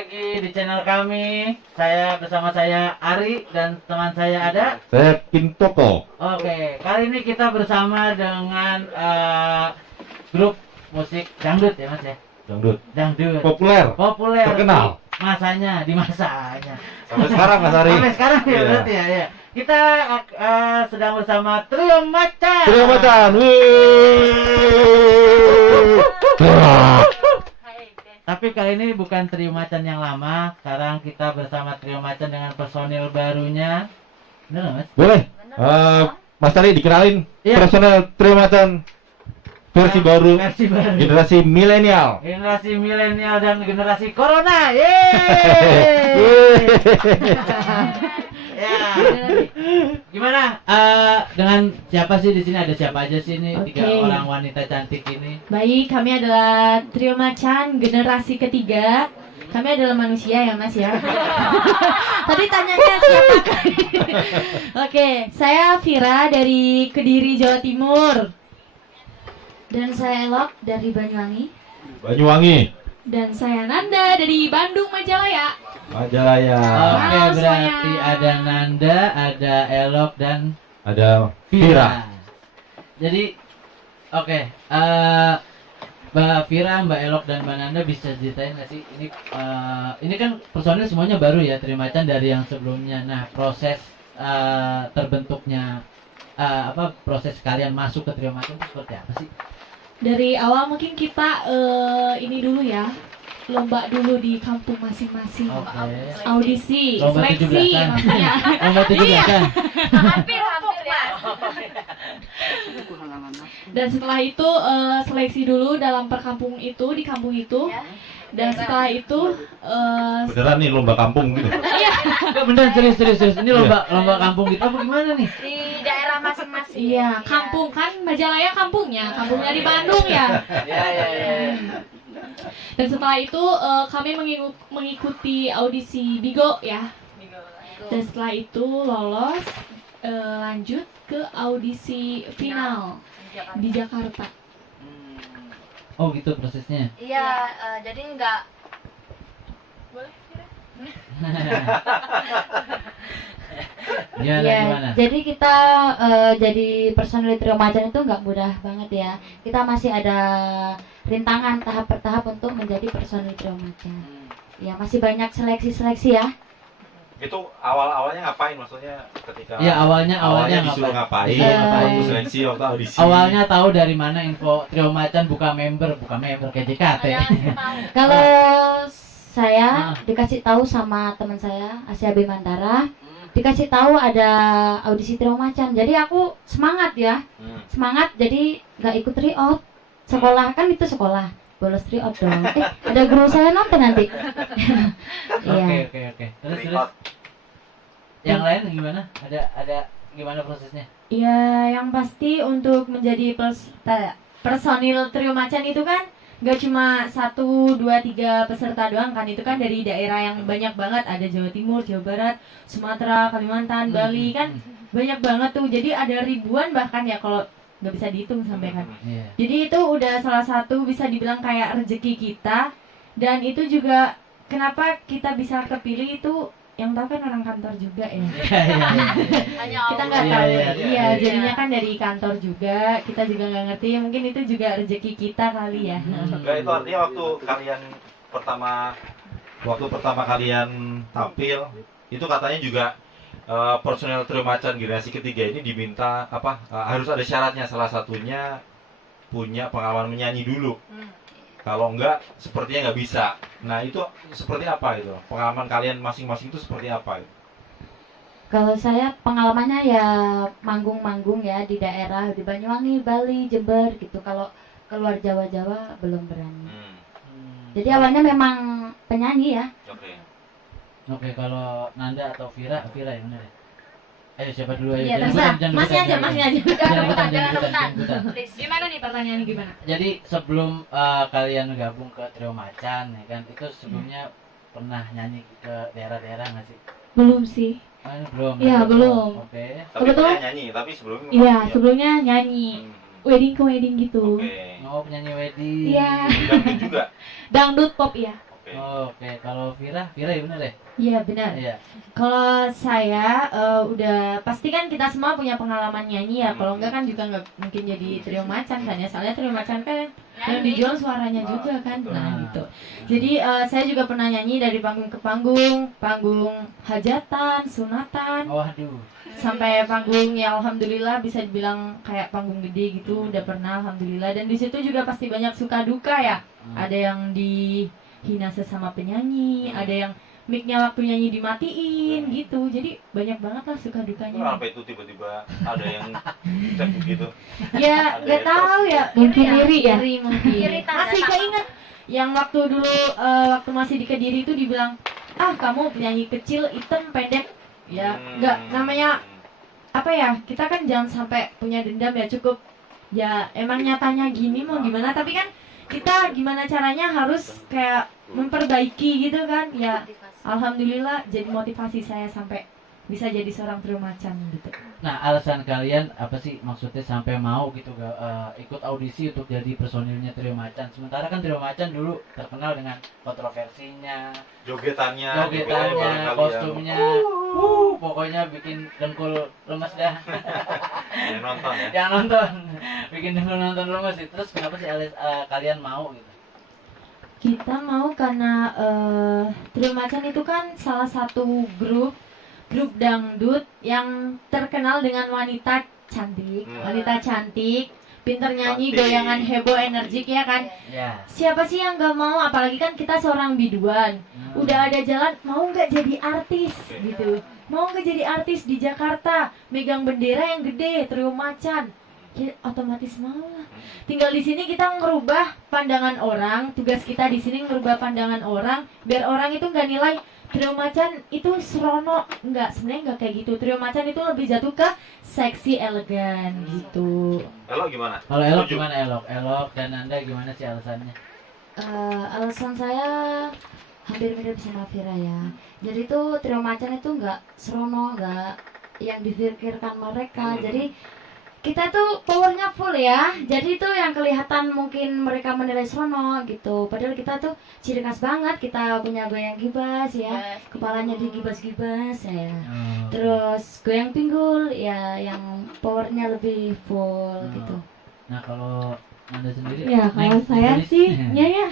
lagi di channel kami. Saya bersama saya Ari dan teman saya ada. Saya Kintoko. Oke, kali ini kita bersama dengan grup musik dangdut ya Mas ya. Dangdut. Dangdut. Populer. Terkenal. Di masanya. Sampai sekarang Mas Ari. Sampai sekarang ya Iya. berarti ya. Ya. Kita sedang bersama Trio Macan. Trio Macan. Tapi kali ini bukan Trio Macan yang lama. Sekarang kita bersama Trio Macan dengan personil barunya. Bener nggak, Mas? Boleh. Mas Ari dikenalin Iya. personel Trio Macan versi baru, Versi baru. generasi milenial. Generasi milenial dan generasi corona. Yeay. Ya. Gimana? Dengan siapa sih di sini? Ada siapa aja sih ini? Oke. 3 orang wanita cantik ini. Baik, kami adalah Trio Macan generasi ketiga. Kami adalah manusia ya Mas ya. Tadi tanyanya siapa? Oke, saya Vira dari Kediri, Jawa Timur. Dan saya Elok dari Banyuwangi. Banyuwangi. Dan saya Nanda dari Bandung, Majalaya. Majalaya. Oke, Halo berarti semuanya. ada Nanda, ada Elok dan Ada Vira. Vira. Jadi, oke, Mbak Vira, Mbak Elok dan Mbak Nanda bisa ceritain nggak sih ini kan personil semuanya baru ya, Trio Macan dari yang sebelumnya. Nah, proses terbentuknya proses kalian masuk ke Trio Macan itu seperti apa sih? Dari awal mungkin kita ini dulu ya. Lomba dulu di kampung masing-masing. Oke. Audisi, Lomba seleksi 17-an. maksudnya. Lomba 17-an. Hampir ya. Dan setelah itu seleksi dulu dalam perkampung itu, di kampung itu. Ya. Dan setelah itu Beneran nih lomba kampung gitu. Enggak beneran serius. Ini lomba kampung gitu apa gimana nih? Di daerah masing-masing. iya, kampung kan Majalaya kampungnya di Bandung ya. Ya. Dan setelah itu kami mengikuti audisi Bigo ya. Dan setelah itu lolos lanjut ke audisi final di Jakarta. Oh gitu prosesnya. Iya, jadi enggak Gimana? Jadi kita jadi personil Trio Macan itu nggak mudah banget ya. Kita masih ada rintangan tahap per tahap untuk menjadi personil Trio Macan. Ya masih banyak seleksi ya. Itu awalnya ngapain maksudnya ketika Iya, awalnya disuruh ngapain? Disuruh ngapain? Waktu seleksi waktu audisi. Awalnya tahu dari mana info Trio Macan buka member kayak JKT. yang mau. Kalau Ah. saya dikasih tahu sama teman saya Asia Bimantara, dikasih tahu ada audisi Trio Macan. Jadi aku semangat ya. Semangat jadi nggak ikut tryout. Sekolah kan itu sekolah. Bolos tryout dong. Ada guru saya nonton nanti. Iya. Oke. Terus yang lain gimana? Ada gimana prosesnya? Ya, yang pasti untuk menjadi personil Trio Macan itu kan gak cuma 1, 2, 3 peserta doang kan. Itu kan dari daerah yang banyak banget. Ada Jawa Timur, Jawa Barat, Sumatera, Kalimantan, Bali kan banyak banget tuh. Jadi ada ribuan bahkan ya kalau gak bisa dihitung sampai kan. Iya. Jadi itu udah salah satu bisa dibilang kayak rezeki kita. Dan itu juga kenapa kita bisa kepilih itu yang tahu kan orang kantor juga ya. Hanya Kita Allah. nggak tahu Iya, iya, iya. jadinya kan dari kantor juga kita juga nggak ngerti ya, mungkin itu juga rezeki kita kali ya. Enggak, itu artinya waktu pertama kalian tampil itu katanya juga personel Trio Macan generasi ketiga ini diminta harus ada syaratnya, salah satunya punya pengalaman menyanyi dulu. Kalau enggak sepertinya nggak bisa. Nah itu seperti apa itu? Pengalaman kalian masing-masing itu seperti apa itu? Kalau saya pengalamannya ya manggung-manggung ya di daerah di Banyuwangi, Bali, Jember gitu. Kalau keluar Jawa-Jawa belum berani. Jadi awalnya memang penyanyi ya. Oke, kalau Nanda atau Vira yang mana ya? Ayo siapa dulu ayo. Iya, Jangan terserah. rebutan, Masih aja. Jangan rebutan. Please. Gimana nih pertanyaannya gimana? Jadi sebelum kalian gabung ke Trio Macan ya kan, itu sebelumnya pernah nyanyi ke daerah-daerah nggak sih? Belum sih. Ini belum. Iya, belum. Oke. Tapi Kebetulan- pernah nyanyi, tapi sebelumnya Iya, sebelumnya nyanyi wedding ke wedding gitu. Oke. Oh, penyanyi wedding. Iya. Dangdut juga. Dangdut pop ya. Oke. Oke. Oke, kalau Vira ya bener ya? Iya benar. Iya. Kalau saya udah pasti kan kita semua punya pengalaman nyanyi ya. Kalau enggak kan juga nggak mungkin jadi trio macan kan ya. Soalnya trio macan kan yang dijual suaranya juga kan. Nah gitu. Jadi saya juga pernah nyanyi dari panggung ke panggung, panggung hajatan, sunatan, Waduh. sampai panggung ya alhamdulillah bisa dibilang kayak panggung gede gitu udah pernah alhamdulillah. Dan di situ juga pasti banyak suka duka ya. Ada yang dihina sesama penyanyi, ada yang mic-nya waktu nyanyi dimatiin gitu. Jadi banyak banget lah suka dukanya. Kenapa itu tiba-tiba ada yang cek begitu? Ya Ada nggak yang tahu ya. Mungkin iri ya? Iri mungkin. Iri tanda Masih sama. keinget yang waktu dulu waktu masih di Kediri itu dibilang kamu penyanyi kecil hitam pendek ya nggak namanya apa ya, kita kan jangan sampai punya dendam ya, cukup ya emang nyatanya gini mau gimana, tapi kan kita gimana caranya harus kayak memperbaiki gitu kan ya. Alhamdulillah jadi motivasi saya sampai bisa jadi seorang trio macan gitu. Nah, alasan kalian apa sih, maksudnya sampai mau gitu ikut audisi untuk jadi personilnya Trio Macan? Sementara kan Trio Macan dulu terkenal dengan kontroversinya, Jogetannya, jogetannya, kostumnya, pokoknya bikin dengkul lemes dah. yang nonton ya. Yang nonton, bikin dengkul nonton lemes. Terus kenapa sih kalian mau gitu? Kita mau karena Trio Macan itu kan salah satu grup dangdut yang terkenal dengan wanita cantik, wanita cantik, pinter nyanyi, Cantik. goyangan heboh, energik ya kan. Ya. Siapa sih yang gak mau? Apalagi kan kita seorang biduan, udah ada jalan, mau nggak jadi artis gitu? Mau nggak jadi artis di Jakarta, megang bendera yang gede, Trio Macan? Ya otomatis mau lah. Tinggal di sini kita ngerubah pandangan orang. Tugas kita di sini ngerubah pandangan orang biar orang itu nggak nilai Trio Macan itu serono. Enggak, sebenarnya nggak kayak gitu. Trio Macan itu lebih jatuh ke seksi elegan gitu. Elok gimana? Kalau Elok Setuju? gimana Elok? Elok dan Anda gimana sih alasannya? Alasan saya hampir mirip sama Vira ya. Jadi tuh Trio Macan itu nggak serono, nggak yang dipikirkan mereka. Jadi kita tuh powernya full ya. Jadi itu yang kelihatan mungkin mereka menilai serono gitu. Padahal kita tuh ciri khas banget. Kita punya goyang gibas ya, kepalanya digibas-gibas ya. Terus goyang pinggul ya, yang powernya lebih full gitu. Nah, kalau Anda sendiri? Ya kalau Neng, saya nulis? sih ya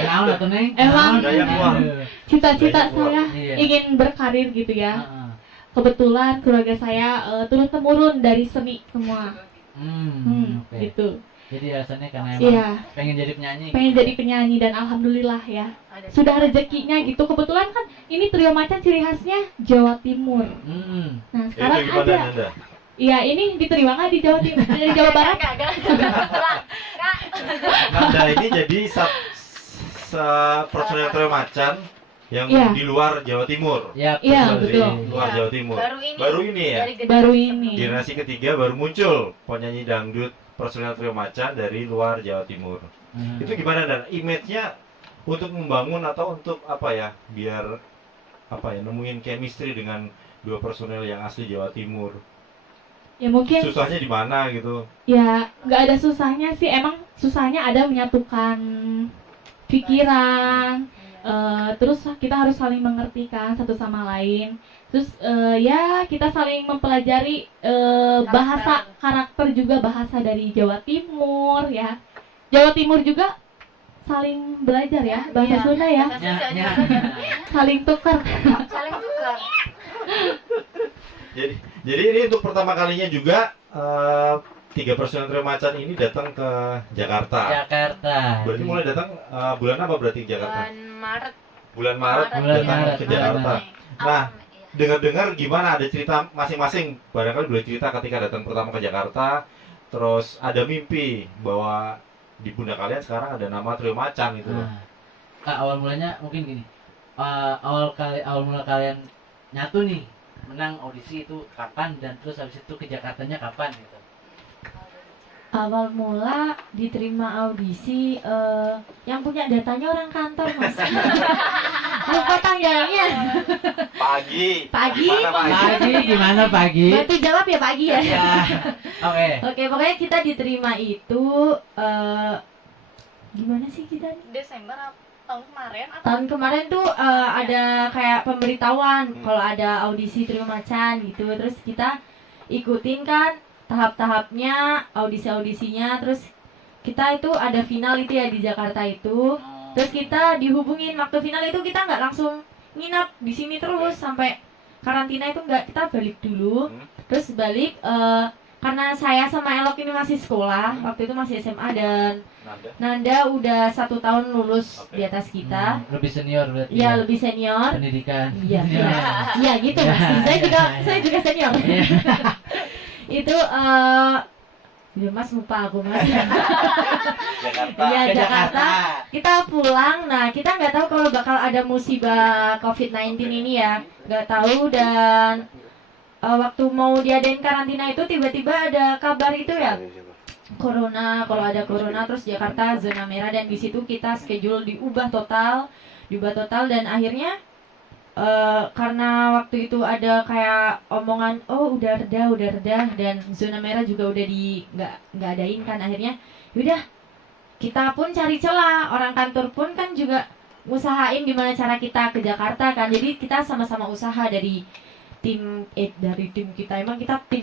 Kenal atau Neng? Emang- Gaya keluar. cita-cita Banyak saya Iya. ingin berkarir gitu ya. Heeh. Kebetulan keluarga saya turun temurun dari seni semua. Oke. Gitu. Jadi alasannya karena emang Iya, pengen jadi penyanyi. pengen jadi penyanyi dan alhamdulillah ya. Sudah rezekinya gitu. Kebetulan kan ini Trio Macan ciri khasnya Jawa Timur. Nah, Itu sekarang gimana ada. Nanda? Iya, ini diterima nggak di Jawa Timur, di Jawa Barat? Nanda ini jadi personil Trio Macan yang Iya. di luar Jawa Timur. Ya, Iya, Dari betul. luar Iya. Jawa Timur. Baru ini ya. dari gede. Baru ini. Generasi ketiga baru muncul penyanyi dangdut personil Trio Macan dari luar Jawa Timur. Itu gimana dan image-nya untuk membangun atau untuk apa ya? Biar apa ya? Nemuin chemistry dengan dua personil yang asli Jawa Timur. Ya mungkin Susahnya di mana gitu? ya nggak ada susahnya sih. Emang susahnya ada menyatukan pikiran. Terus kita harus saling mengerti kan satu sama lain. Terus ya kita saling mempelajari bahasa karakter juga, bahasa dari Jawa Timur ya. Jawa Timur juga saling belajar ya bahasa Iya. Sunda ya, Bahasa Sunda Ya, juga. saling tukar. Saling tukar. Jadi ini untuk pertama kalinya juga tiga personil Trio Macan ini datang ke Jakarta. Jakarta. Berarti mulai datang bulan apa berarti ke Jakarta? Bulan Maret. Bulan Maret Bulan datang Maret, ke bulan Jakarta. Maret. Nah, dengar-dengar gimana, ada cerita masing-masing, barangkali boleh cerita ketika datang pertama ke Jakarta, terus ada mimpi bahwa di pundak kalian sekarang ada nama Trio Macan gitu loh. Nah, awal mulanya mungkin gini. Awal mula kalian nyatu nih, menang audisi itu kapan, dan terus habis itu ke Jakartanya kapan gitu. Awal mula diterima audisi yang punya datanya orang kantor mas. Lupa tanggalnya. Pagi. Pagi. Gimana Pagi gimana pagi? Bantu jawab ya pagi ya. Ya. Oke. Oke, pokoknya kita diterima itu gimana sih kita nih? Desember apa? tahun kemarin atau Tahun kemarin tuh ada kayak pemberitahuan kalau ada audisi Trio Macan gitu. Terus kita ikutin kan tahap-tahapnya, audisi-audisinya. Terus kita itu ada final itu ya di Jakarta itu. Terus kita dihubungin waktu final itu kita nggak langsung nginap di sini terus sampai karantina itu nggak, kita balik dulu. Terus balik karena saya sama Elok ini masih sekolah, waktu itu masih SMA dan Nanda udah 1 tahun lulus di atas kita. Lebih senior berarti. Iya, lebih senior. Pendidikan. Iya, Senior. iya. Iya gitu Mas. Saya juga senior. Iya. Itu ya Mas lupa aku Mas. Jakarta. Iya, Ke Jakarta. Kita pulang. Nah, kita nggak tahu kalau bakal ada musibah COVID-19 ini ya. Nggak tahu dan waktu mau diadain karantina itu tiba-tiba ada kabar itu ya. Corona, kalau ada corona terus Jakarta zona merah dan di situ kita schedule diubah total dan akhirnya karena waktu itu ada kayak omongan oh udah reda dan zona merah juga udah nggak adain kan, akhirnya yaudah kita pun cari celah, orang kantor pun kan juga usahain gimana cara kita ke Jakarta kan, jadi kita sama-sama usaha dari tim kita, emang kita tim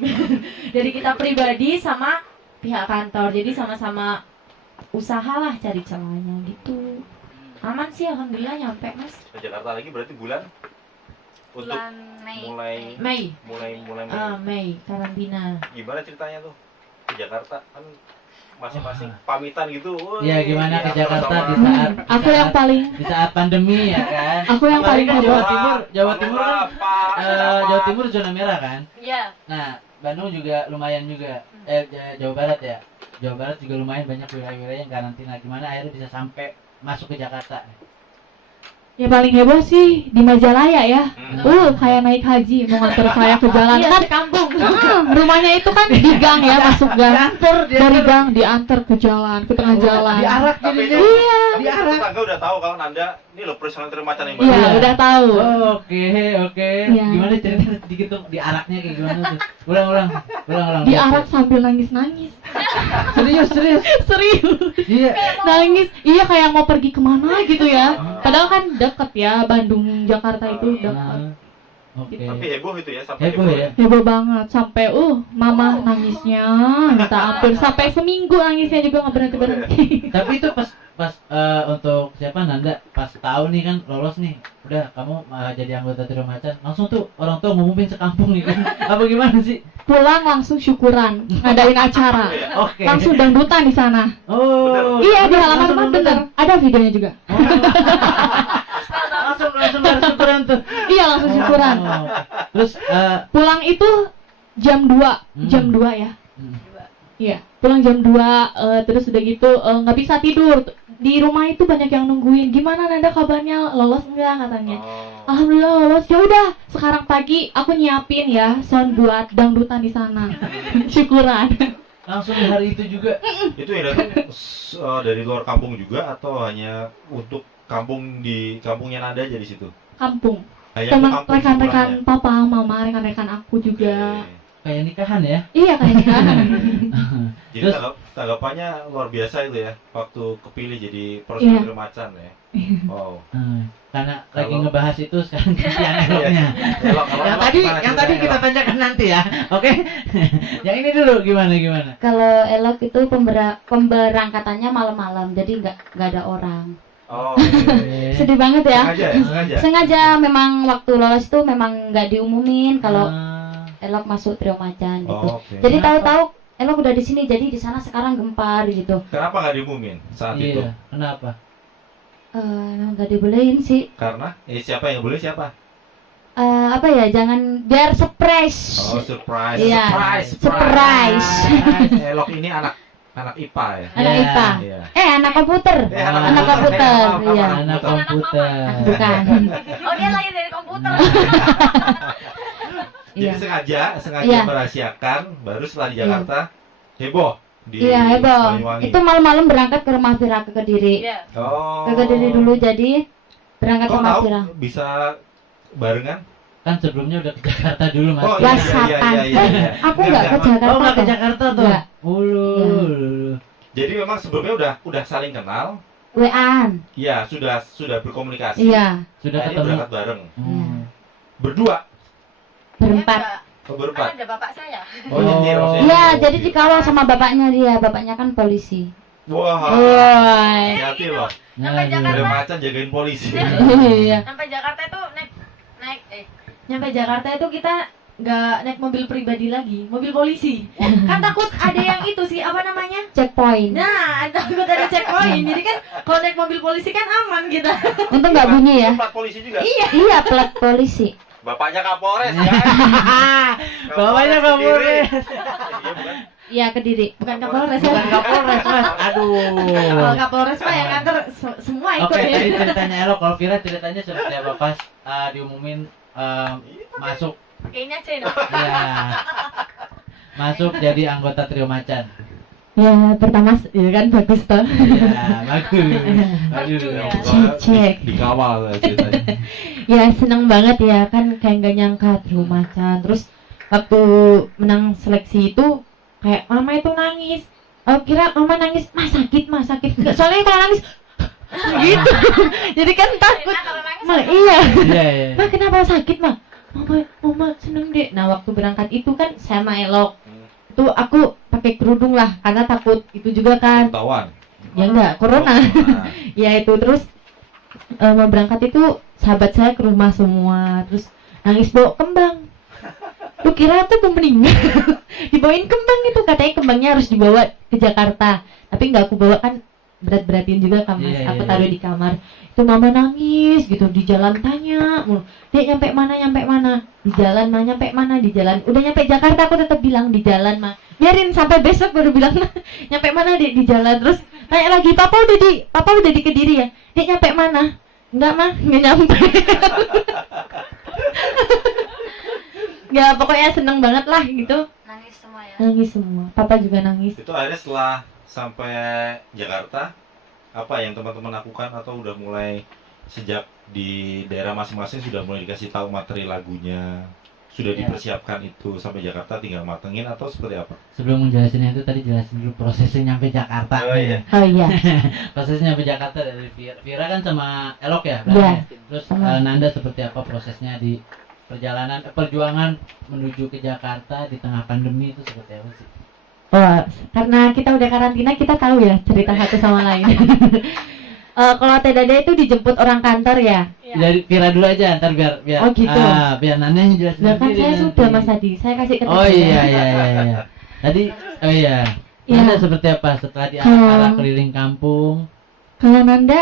dari kita pribadi sama pihak kantor, jadi sama-sama usahalah cari celahnya gitu. Aman sih alhamdulillah nyampe Mas. Ke Jakarta lagi berarti bulan untuk bulan Mei? mulai Mei Mei karantina. gimana ceritanya tuh ke Jakarta kan masing-masing pamitan gitu. Iya, gimana ke Iya, Jakarta sama-sama. di saat Aku yang paling di saat pandemi ya kan. Aku yang Apalagi paling kan heboh. Jawa Timur kan Apa? Jawa Timur zona merah kan. Iya. Nah, Bandung juga lumayan juga. Jawa Barat ya. Jawa Barat juga lumayan banyak wilayah-wilayah yang karantina. Gimana akhirnya bisa sampai masuk ke Jakarta? Ya paling heboh sih di Majalaya ya. Hmm. Kayak naik haji mau nganter saya ke jalan Iya, kan. sekampung. Rumahnya itu kan di gang ya, masuk gang. Dari gang diantar ke jalan, ke tengah jalan. Diarak Tapi jadinya. itu Di arah. tetangga udah tahu kalau Nanda ini loh personal Trio Macan yang Iya, baru. udah tahu. Oh, oke. Iya. Gimana cerita sedikit tuh diaraknya kayak gimana tuh? Ulang. Diarak sambil nangis-nangis. Serius. Serius. Iya. Nangis. Iya kayak mau pergi kemana gitu ya. Padahal kan deket ya, Bandung Jakarta itu deket. Nah, oke. Tapi heboh itu ya sampai Heboh ya. Heboh banget sampai mama nangisnya minta ampun sampai seminggu nangisnya juga nggak berhenti. Tapi itu pas untuk siapa Nanda pas tahu nih kan lolos nih, udah kamu jadi anggota Trio Macan, langsung tuh orang tua ngumumin sekampung nih kan. Apa gimana sih? Pulang langsung syukuran, ngadain acara. Oke. Langsung dangdutan di sana. Oh. Iya di halaman Langsung rumah bener. Ada videonya juga. Oh. langsung syukuran tuh. Iya langsung syukuran. Oh. Terus Pulang itu jam 2 jam 2 ya. Iya, pulang jam 2 terus udah gitu nggak bisa tidur. Di rumah itu banyak yang nungguin. Gimana Nanda kabarnya? Lolos enggak katanya? Oh. Alhamdulillah lolos. Ya udah, sekarang pagi aku nyiapin ya sound buat dangdutan di sana. Syukuran. langsung di hari itu juga. Itu yang datang dari luar kampung juga atau hanya untuk kampungnya Nanda aja di situ? Kampung. Hanya ke Teman kampung rekan-rekan sekolahnya? papa, mama, rekan-rekan aku juga. Oke. Kayak nikahan ya. Iya kayaknya kan. Jadi Terus- tanggapannya luar biasa itu ya waktu kepilih jadi Iya. personil Trio Macan ya. Wow. Karena lagi Kalau- ngebahas itu sekarang gantian eloknya. Kalau yang tadi kita tanyakan nanti ya. Oke. Yang ini dulu gimana? Kalau Elok itu pemberangkatannya malam-malam, jadi nggak ada orang. Oh, Sedih banget ya. sengaja. Sengaja memang waktu lolos itu memang nggak diumumin kalau Ah, Elok masuk Trio Macan gitu. Oh, oke. Jadi Kenapa? tahu-tahu Elok udah di sini, jadi di sana sekarang gempar gitu. Kenapa nggak diumumin saat itu? iya. Kenapa? Nggak dibolehin sih. Karena siapa yang boleh siapa? Apa ya? Jangan biar surprise. Oh, surprise. Iya. Surprise. Surprise. Elok ini anak IPA ya. Anak Iya. IPA. Iya. Anak komputer. Anak komputer. Iya. Anak komputer. Bukan. Oh, dia lahir dari komputer. Jadi Iya. sengaja Iya. merahasiakan baru setelah di Jakarta heboh di Iya, heboh. Banyuwangi. Itu malam-malam berangkat ke rumah Vira ke Kediri. Iya. Oh. Ke Kediri dulu jadi berangkat Kok sama tahu Vira. bisa barengan? Kan sebelumnya udah ke Jakarta dulu Mas. Oh, WhatsAppan. iya. Aku nggak ke Jakarta. Oh, nggak ke tuh. Jakarta tuh. Nggak. Jadi memang sebelumnya udah saling kenal, WA-an. Iya, sudah berkomunikasi. Iya, Sudah Akhirnya ketemu. berangkat bareng. Hmm. Berdua. berempat. Oh, Kan berempat. ada bapak saya. Oh, nyetir maksudnya. Iya, Oh, jadi oke. dikawal sama bapaknya dia. Bapaknya kan polisi. Wah. Woi. Hati-hati loh. Sampai Nah, Jakarta. Trio macan jagain polisi. Iya. Sampai Jakarta itu naik Nyampe Jakarta itu kita nggak naik mobil pribadi lagi, mobil polisi. Kan takut ada yang itu sih, apa namanya? Checkpoint. Nah, takut ada checkpoint. Jadi kan kalau naik mobil polisi kan aman kita. Untung nggak bunyi ya. Plat polisi juga. Iya, plat polisi. Bapaknya Kapolres ya. Bapaknya Kapolres. Iya, bukan? Iya, Kediri. Bukan Kapolres. Bukan Kapolres, Mas. Aduh. Kalau Kapolres mah yang nganter semua ikut Oke, ya. tadi ceritanya Elo, kalau Vira ceritanya seperti apa pas diumumin masuk kayaknya Cina. ya masuk jadi anggota Trio Macan. Ya pertama ya kan bagus toh. Ya, bagus. Bagus. Ya. Cek. Dikawal ceritanya. Ya seneng banget ya kan kayak gak nyangka Trio Macan. Terus waktu menang seleksi itu kayak mama itu nangis. Kira mama nangis, mah sakit. Soalnya kalau nangis gitu. Jadi kan takut. Cina kalau nangis Ma, iya. Iya, iya. Ma kenapa sakit ma? Mama seneng deh. Nah waktu berangkat itu kan sama Elok. Itu aku pakai kerudung lah karena takut itu juga kan. Tawan. Ya enggak, corona. Ya itu terus mau berangkat itu sahabat saya ke rumah semua terus nangis bawa kembang. Lu kira tuh mau meninggal. Dibawain kembang itu katanya kembangnya harus dibawa ke Jakarta. Tapi nggak aku bawa kan berat-beratin juga kan mas. Iya, Aku iya. taruh di kamar. Itu mama nangis gitu di jalan tanya mulu. Dek nyampe mana? Di jalan mah nyampe mana? Di jalan. Udah nyampe Jakarta aku tetap bilang di jalan mah. Biarin sampai besok baru bilang nyampe mana Dek di jalan. Terus tanya lagi papa udah di Kediri ya? Dek nyampe mana? Enggak mah, nggak nyampe. Ya pokoknya seneng banget lah gitu. nangis semua ya. Nangis semua. Papa juga nangis. Itu akhirnya setelah sampai Jakarta, apa yang teman-teman lakukan atau udah mulai sejak di daerah masing-masing sudah mulai dikasih tahu materi lagunya, sudah Ya. dipersiapkan itu sampai Jakarta tinggal matengin atau seperti apa? Sebelum menjelasin itu tadi jelasin dulu prosesnya nyampe Jakarta. Oh, iya. Oh iya. Prosesnya nyampe Jakarta dari Vira. Vira kan sama Elok ya, Iya. berarti. Terus Sama. Nanda seperti apa prosesnya di perjuangan menuju ke Jakarta di tengah pandemi itu seperti apa sih? Oh, karena kita udah karantina kita tahu ya cerita satu sama lain. Kalau Teh Dada itu dijemput orang kantor ya. Iya. Dari Vira dulu aja, ntar biar Oh, gitu. biar Nanda yang jelasin Nah kan sendiri saya nanti. sudah Mas Adi, saya kasih ke Teh Oh Dada. iya. Tadi oh iya. Iya. Nanda seperti apa setelah diarah keliling kampung? Kalau Nanda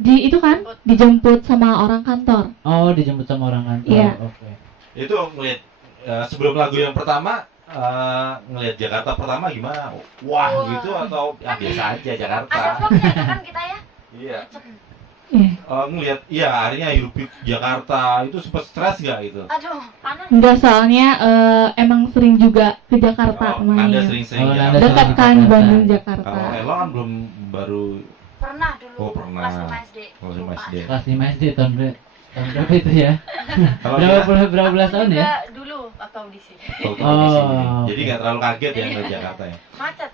itu kan dijemput sama orang kantor. Oh, dijemput sama orang kantor. Iya. Oke. Itu ngeliat sebelum lagu yang pertama ngelihat Jakarta pertama gimana? Wah Wah. gitu atau ya biasa aja Jakarta? Ada vlognya kan kita ya. Iya. Iya. Ngelihat iya akhirnya hidup di Jakarta itu sempat stres nggak itu? Aduh, panas. Enggak soalnya emang sering juga ke Jakarta Oh, Nanda main. sering-sering Oh, ya. Nanda Dekat sering ke kan Jakarta. Bandung Jakarta. Kalau Elo kan belum baru Pernah dulu. Oh, pernah. Kelas 5 SD. kalau sama Lupa. SD. Kelas 5 SD tahun berapa itu ya? Kalau Berapa belas tahun ya? Juga dulu waktu audisi. Oh. Jadi nggak terlalu kaget ya ke Jakarta ya. Macet.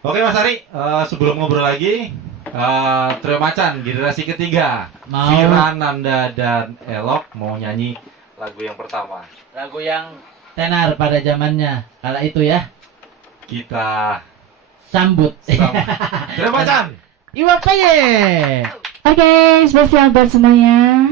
Oke Mas Ari, sebelum ngobrol lagi, Trio Macan generasi ketiga, Mau Vira, Nanda dan Elok mau nyanyi lagu yang pertama. lagu yang tenar pada zamannya kala itu ya. Kita Sambut. sama Trio Macan. Iwak Paye. Oke, spesial buat semuanya.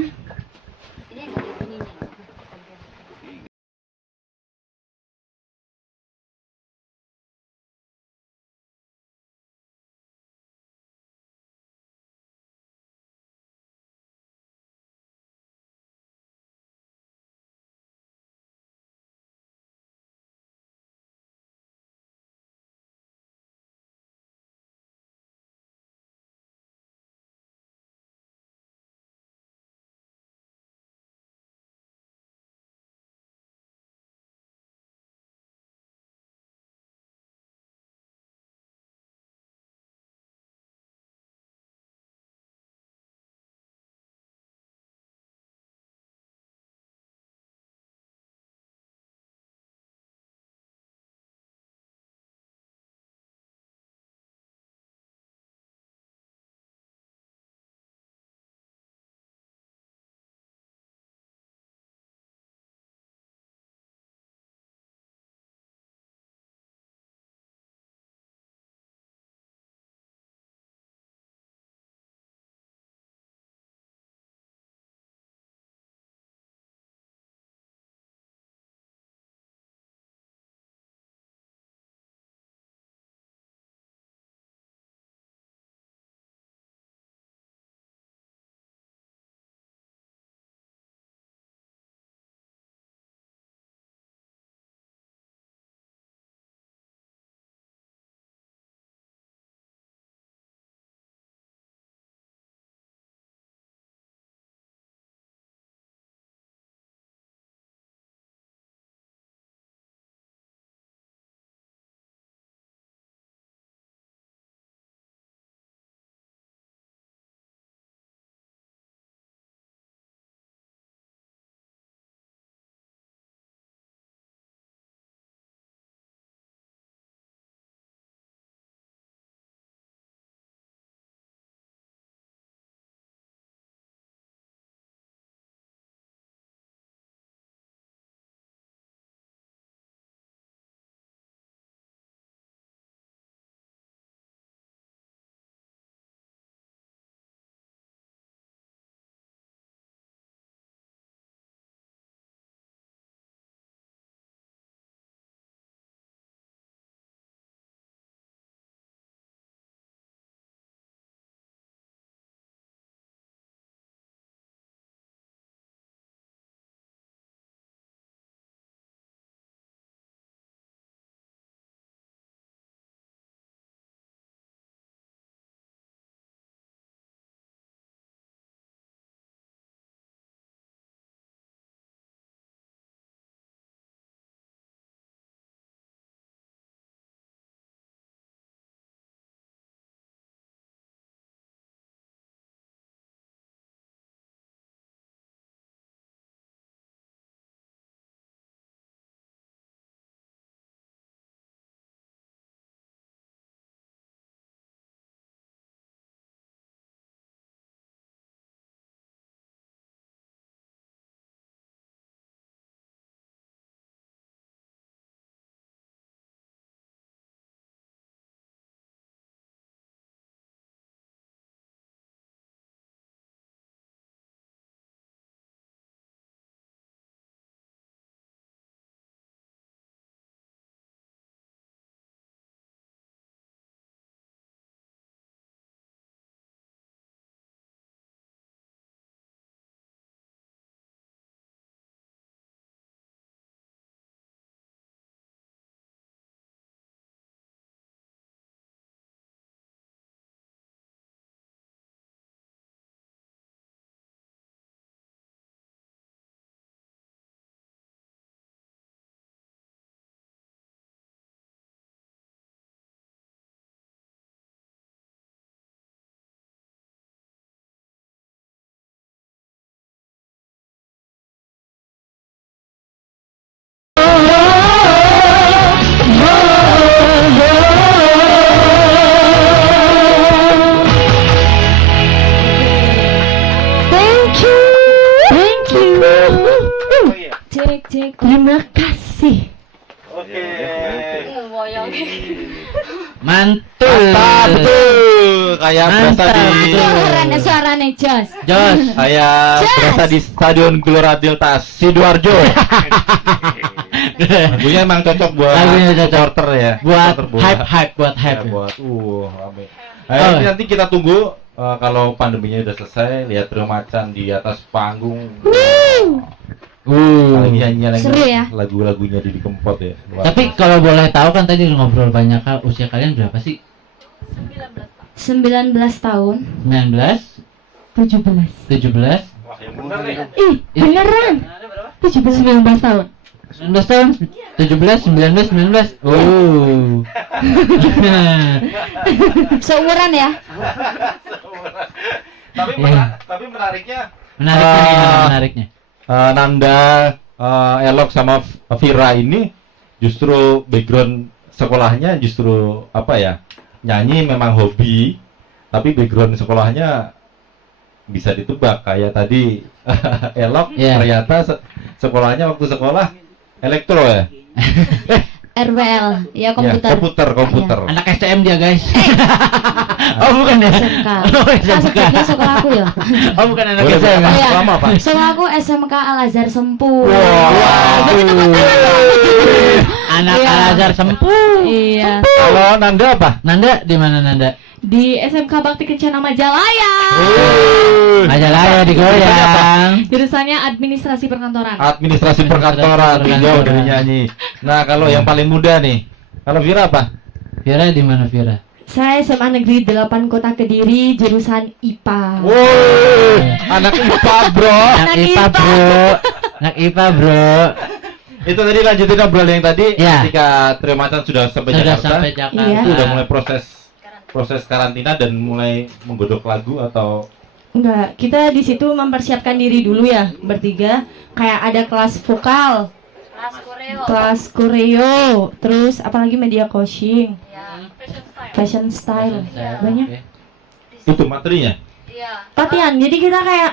cek. Terima kasih. Oke. Woyong. Mantul. Mantap tuh. Kayak berasa Mantap, di betul. Suaranya Jos. Jos. kayak berasa di Stadion Gelora Delta Sidoarjo. Lagunya emang cocok buat Lagunya cocok. supporter ya. buat Supporter bola. hype buat Ya, hype. buat rame. Oh. Ini nanti kita tunggu kalau pandeminya udah selesai, lihat Trio Macan di atas panggung. Paling nyanyian Seru ya? lagu-lagunya Didi Kempot ya. Luar Tapi kalau boleh tahu kan tadi ngobrol banyak, Kak, usia kalian berapa sih? 19 tahun. 19, 17. 17, Wah, yang bener nih. Ih, beneran. 19 tahun. 19 tahun, 17, 19, 19. Oh. Seumuran ya? Tapi menariknya Menariknya gimana menariknya? Nanda, Elok sama Vira ini justru background sekolahnya justru apa ya, nyanyi memang hobi, tapi background sekolahnya bisa ditebak kayak tadi Elok Iya. ternyata sekolahnya waktu sekolah elektro ya, RWL, ya ya komputer. komputer. Anak STM dia, guys. Oh, bukan ya? SMK. Oh, Kan SMK. sebutnya sekolah aku ya. Oh, bukan anak Boleh STM. berapa? Iya. Lama Pak? Sekolah aku SMK Al Azhar Sempu. Anak Iya. Al-Azhar Sempu. Iya. Kalau Nanda apa? Nanda di mana Nanda? Di SMK Bakti Kencana Majalaya. Majalaya digoyang. Jurusannya administrasi perkantoran. Administrasi perkantoran, Perkantoran. jauh dari nyanyi. Nah, kalau yang paling muda nih, kalau Vira apa? Vira di mana Vira? Saya SMA Negeri 8 Kota Kediri, jurusan IPA. Wow, anak IPA bro. Anak IPA, Bro. Anak IPA, Bro. Itu tadi lanjutin obrolan yang tadi, Ya. ketika Trio Macan sudah sampai Sudah Jakarta, sampai Jakarta. Iya. itu udah mulai proses karantina dan mulai menggodok lagu atau Enggak, kita di situ mempersiapkan diri dulu ya, bertiga. Kayak ada kelas vokal, Kelas koreo. kelas koreo, terus apalagi media coaching, Ya. fashion style, banyak Oke. itu materinya. Iya. latihan. Jadi kita kayak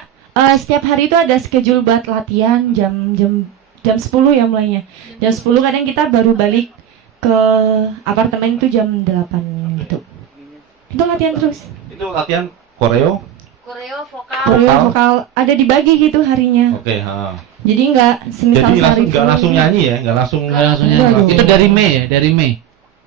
setiap hari itu ada schedule buat latihan jam 10 ya mulainya. Jam 10 kadang kita baru balik ke apartemen itu jam 8 gitu. Itu latihan terus. Itu latihan koreo. Koreo vokal. Koreo vokal ada dibagi gitu harinya. Oke, ha. Jadi enggak semisal Jadi sehari nggak full. langsung nyanyi ya, nggak langsung. Nggak langsung nyanyi. Enggak. Itu dari Mei ya, dari Mei.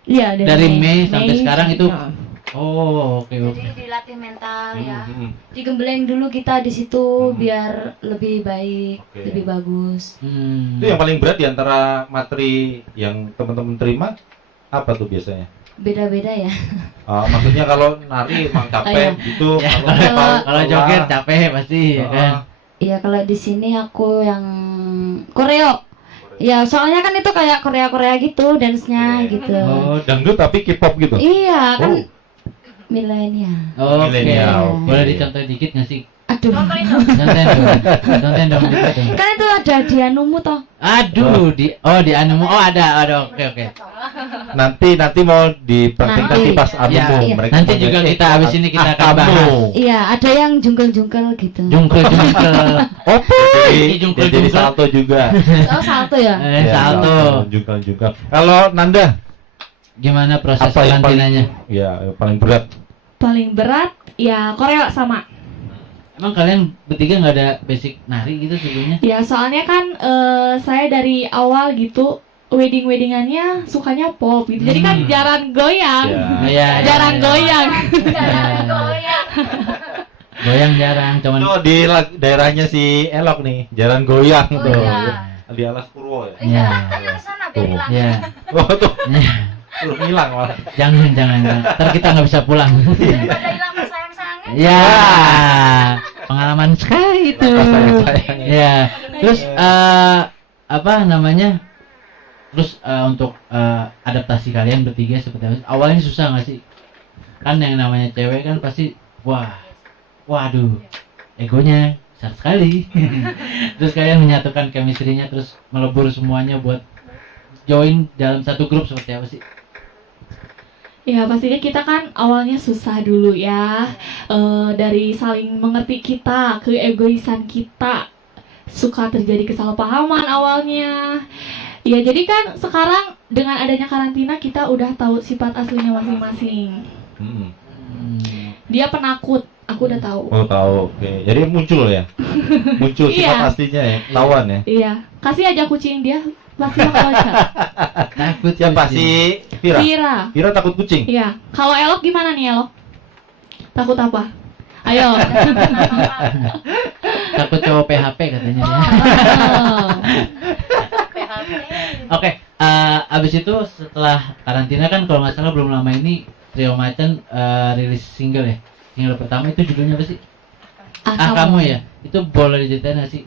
Iya, Dari Mei sampai sekarang itu. Nah. Oh, oke oke. Jadi dilatih mental ya. Hmm. Digembeleng dulu kita di situ biar lebih baik, Oke. lebih bagus. Itu yang paling berat di antara materi yang teman-teman terima apa tuh biasanya? Beda-beda ya. Maksudnya kalau nari emang capek iya. gitu. Ya, Kalau- kalau joget capek pasti ya kan. Iya, kalau di sini aku yang koreo. Ya, soalnya kan itu kayak Korea-Korea gitu dance-nya Oke. gitu. Oh, dangdut tapi K-pop gitu. Iya, kan Oh. milenial. Oke. Milenial, oke. Boleh dicontoh dikit nggak sih? Aduh. Contohin dong. Contohin dong. Contohin dong dikit dong. Kan itu ada Dianumu toh. Aduh, di Anumu. Oh, ada. Oke. Nanti mau dipraktik nanti Nanti. pas anumu Iya. mereka Nanti mau juga nyanyi. kita habis ini kita akan Kamu. bahas. Iya, ada yang jungkel-jungkel gitu. Jungkel. Oh, jadi Jungkel. jadi salto juga. Oh, salto ya? Ya, Salto. jungkal. Kalau Nanda, Gimana proses apa yang paling karantinanya? yang paling berat? Paling berat ya koreo sama. Emang kalian bertiga nggak ada basic nari gitu sebelumnya? Ya soalnya kan saya dari awal gitu weddingannya sukanya pop gitu. Jadi kan jarang goyang. Iya. Jarang goyang. Jangan goyang. Goyang jarang, cuman Itu di daerahnya si Elok nih, jalan goyang Oh tuh. iya. Di Alas Purwo ya. Iya. Ayo ke sana biar Tuh. hilang. ya. Oh tuh, tuh hilang malah. Jangan. Ntar kita nggak bisa pulang. Daripada hilang sayang-sayangnya. Ya, pengalaman sekali itu. Sayang-sayang. Ya, terus apa namanya? Terus untuk adaptasi kalian bertiga seperti apa? Awalnya susah nggak sih? Kan yang namanya cewek kan pasti waduh, egonya besar sekali. Terus kalian menyatukan chemistry-nya terus melebur semuanya buat join dalam satu grup seperti apa sih? Ya pastinya kita kan awalnya susah dulu ya. Dari saling mengerti kita, keegoisan kita. suka terjadi kesalahpahaman awalnya. Ya jadi kan sekarang dengan adanya karantina kita udah tahu sifat aslinya masing-masing. Hmm. Dia penakut, aku udah tahu. Oh tahu, oke. Jadi muncul ya, muncul sifat Iya. aslinya ya, ketahuan ya. Iya, kasih aja kucing dia pasti bakal loncat. Takut Siapa kucing. si Vira? Vira. Vira takut kucing. Iya. Kalau Elok gimana nih Elok? Takut apa? Ayo. Takut cowok PHP katanya dia. Oh. PHP. Oke, abis itu setelah karantina kan kalau nggak salah belum lama ini Trio Macan rilis single ya. Single pertama itu judulnya apa sih? Kamu ya. Itu boleh diceritain nggak sih?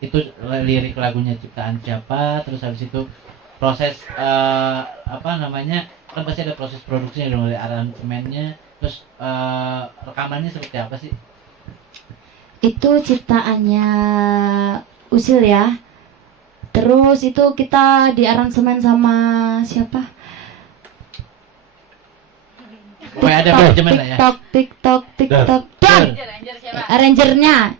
Itu lirik lagunya ciptaan siapa? Terus habis itu proses apa namanya? Kan pasti ada proses produksinya dong, dari aransemennya. Terus rekamannya seperti apa sih? Itu ciptaannya Usil ya. Terus itu kita di aransemen sama siapa? Pokoknya ada manajemen lah ya. TikTok. Anjir siapa? Arrangernya.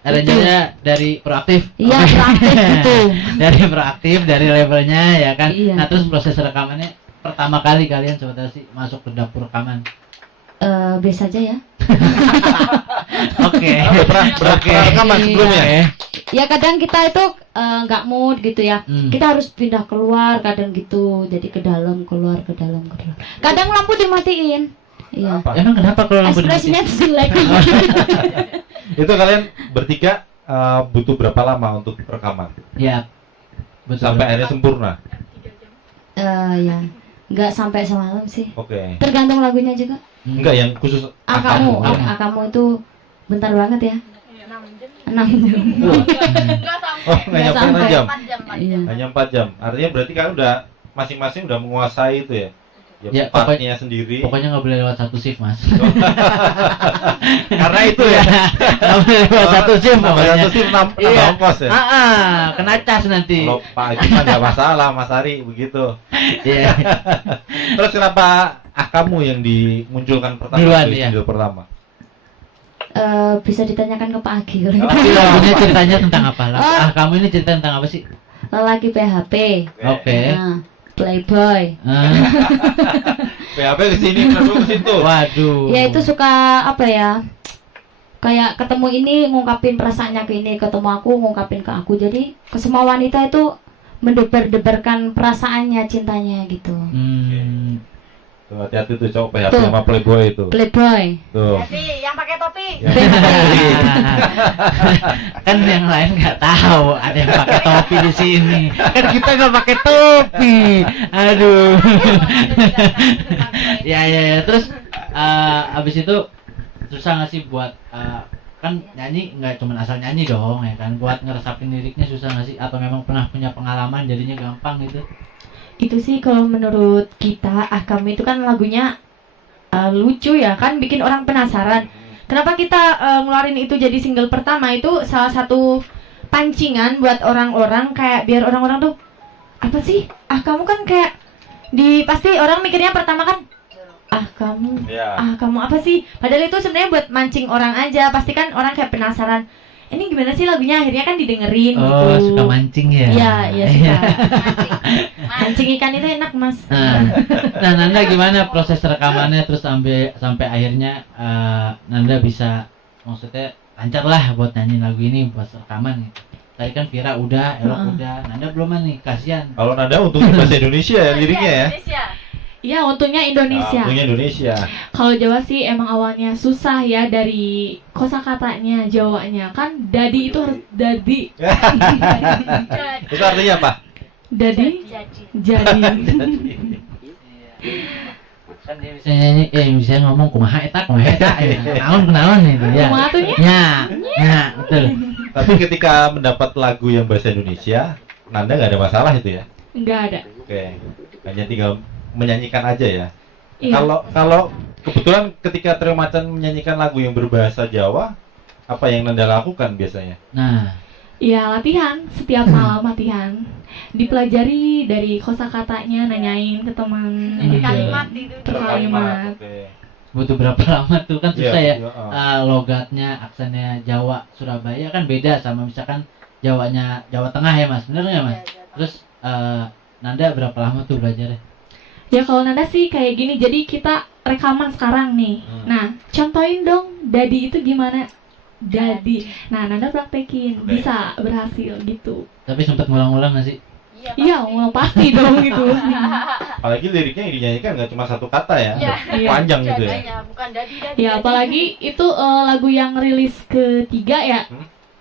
Arrangernya dari Proaktif. Iya, Oke. Proaktif itu. Dari Proaktif, dari labelnya ya kan. Iya. Nah terus proses rekamannya pertama kali kalian coba tahu sih masuk ke dapur rekaman. Biasa aja ya. Oke. Pernah rekaman sebelumnya. Ya kadang kita itu nggak mood gitu ya. Hmm. Kita harus pindah keluar kadang gitu. Jadi ke dalam keluar ke dalam ke dalam. Kadang lampu dimatiin. Iya. Apa? Emang kenapa kalau lampu Ekspresinya dimatikan? jelek. Itu kalian bertiga butuh berapa lama untuk rekaman? Ya. Betul. Sampai akhirnya sempurna. Ya nggak sampai semalam sih. Oke. Tergantung lagunya juga. Enggak yang khusus Kamu, ya. kamu itu bentar banget ya. 6 jam. Enggak sampai. Oh, nggak nyampe sampai. 6 jam. 4 jam. Iya. Hanya 4 jam. Artinya berarti kalian udah masing-masing udah menguasai itu ya. Ya, Partnya sendiri. Pokoknya nggak boleh lewat satu shift mas. Karena itu ya. Nggak boleh lewat satu shift Nambah pokoknya. satu shift nambah Iya. ongkos ya. Kena cas nanti. Kalau Pak Haji kan nggak masalah, Mas Ari begitu. Iya. Terus kenapa kamu yang dimunculkan pertama Duluan, di iya. single pertama? Bisa ditanyakan ke Pak Agi kalau gitu. Tapi lagunya ceritanya tentang apa? Oh. Kamu ini cerita tentang apa sih? Lelaki PHP. Oke. Nah, Playboy. PHP ke sini, ke situ. Waduh. Ya itu suka apa ya? Kayak ketemu ini ngungkapin perasaannya ke ini, ketemu aku ngungkapin ke aku. Jadi ke semua wanita itu mendebar-debarkan perasaannya, cintanya gitu. Tuh, hati-hati tuh cowok PHP sama Playboy itu. Playboy. Tuh. Jadi yang pakai topi. Kan yang lain nggak tahu ada yang pakai topi di sini. Kan kita nggak pakai topi. Aduh. Ya. Terus abis itu susah nggak sih buat kan nyanyi nggak cuma asal nyanyi dong ya kan, buat ngeresapin liriknya susah nggak sih, atau memang pernah punya pengalaman jadinya gampang gitu? Itu sih kalau menurut kita, Kamu itu kan lagunya lucu ya kan, bikin orang penasaran. Kenapa kita ngeluarin itu jadi single pertama, itu salah satu pancingan buat orang-orang, kayak biar orang-orang tuh apa sih? Kamu kan kayak pasti orang mikirnya pertama kan kamu Ya. kamu apa sih? Padahal itu sebenarnya buat mancing orang aja. Pasti kan orang kayak penasaran. Ini gimana sih lagunya? Akhirnya kan didengerin Oh, gitu. suka mancing ya? Iya suka. Mancing ikan itu enak, Mas. Nah, Nanda gimana proses rekamannya, terus sampai akhirnya Nanda bisa, maksudnya lancar lah buat nyanyi lagu ini, buat rekaman gitu. Tadi kan Vira udah, Elok udah, Nanda belum nih, kasihan. Kalau Nanda untungnya bahasa Indonesia ya liriknya ya. Indonesia. Iya, untungnya Indonesia. Untungnya Indonesia. Kalau Jawa sih emang awalnya susah ya, dari kosakatanya Jawanya. Kan dadi itu harus dadi. Itu artinya apa? Dadi Jadi. jadi. Kan dia bisa nyanyi, bisa ngomong kumaha eta kenaon itu ya. Kumaha tuh Ya, betul. Tapi ketika mendapat lagu yang bahasa Indonesia, Nanda nggak ada masalah itu ya? Enggak ada. Oke, hanya tinggal menyanyikan aja ya. Iya. Kalau kebetulan ketika Trio Macan menyanyikan lagu yang berbahasa Jawa, apa yang Nanda lakukan biasanya? Nah, Ya latihan, setiap malam latihan. Dipelajari dari kosakatanya, nanyain ke teman. Jadi gitu. Kalimat itu. Per kalimat. Oke. butuh berapa lama tuh kan susah ya. Iya, Logatnya, aksennya Jawa Surabaya kan beda sama misalkan Jawanya Jawa Tengah ya Mas, bener nggak Mas? Terus Nanda berapa lama tuh belajarnya? Ya kalau Nanda sih kayak gini, jadi kita rekaman sekarang nih. Nah, contohin dong Dadi itu gimana? Dadi. Nah, Nanda praktekin, Oke. bisa berhasil gitu. Tapi sempat ngulang-ngulang nggak sih? Iya, ngulang pasti dong gitu. Apalagi liriknya yang dinyanyikan nggak cuma satu kata ya, Iya. panjang gitu ya. Jadanya, bukan dadi. Ya apalagi itu lagu yang rilis ketiga ya.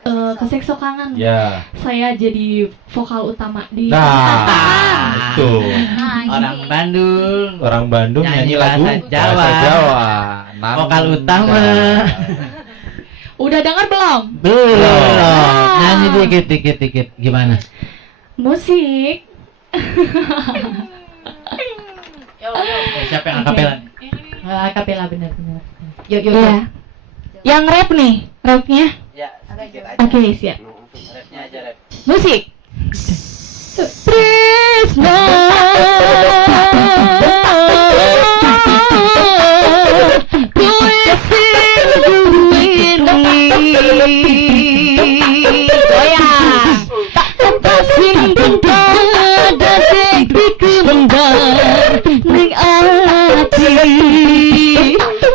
Kesekso Kangen. Ya. Saya jadi vokal utama di Nah, itu Nah, Orang ini. Bandung. orang Bandung Nyanyi nyanyi lagu bahasa Jawa. bahasa Jawa. Vokal utama. Udah dengar belum? Belum. Ah. Nyanyi dikit. Gimana? Musik. Yo, yo. Siapa yang akapela? Akapela benar-benar. Yuk, yuk. Iya. Yang rap nih, rapnya. Ya, sedikit aja. Oke, siap. Rapnya aja rap. Musik. Trisno puisi goyang tak simpen pada detikku mendar ning ati